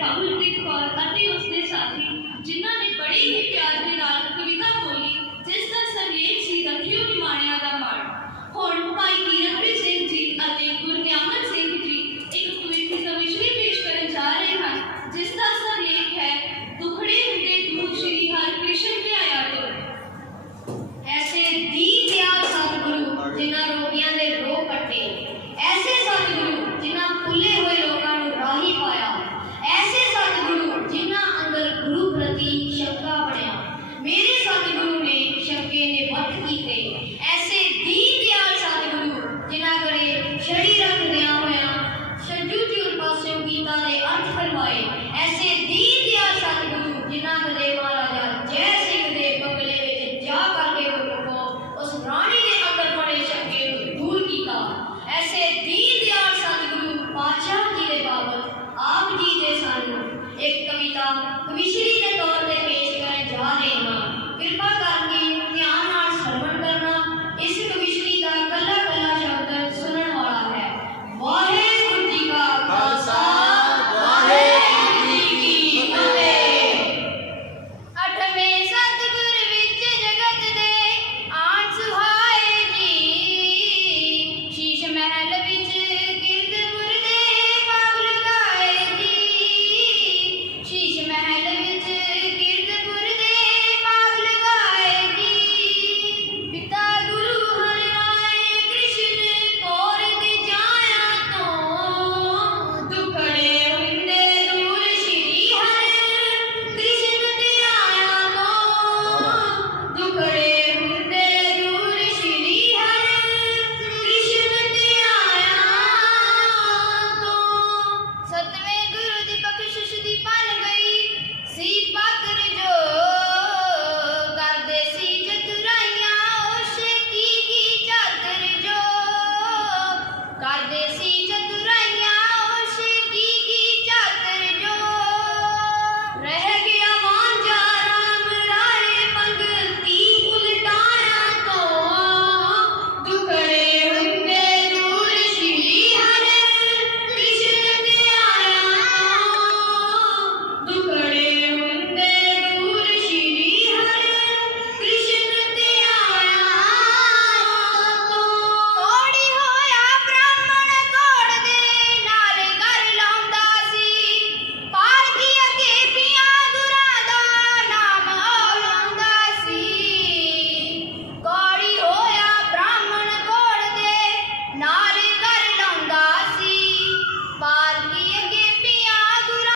ਬਾਬੂ ਲਪਿਤ ਕੌਰ ਅਤੇ ਉਸਦੇ ਸਾਥੀ ਜਿਨ੍ਹਾਂ ਨੇ ਬੜੇ ਹੀ ਪਿਆਰ ਦੇ ਨਾਲ ਕਵਿਤਾ ਹੋਏ ਐਸੇ ਦੀਨ ਦਿਆ ਸਤਿਗੁਰੂ ਜਿਨ੍ਹਾਂ ਦੇ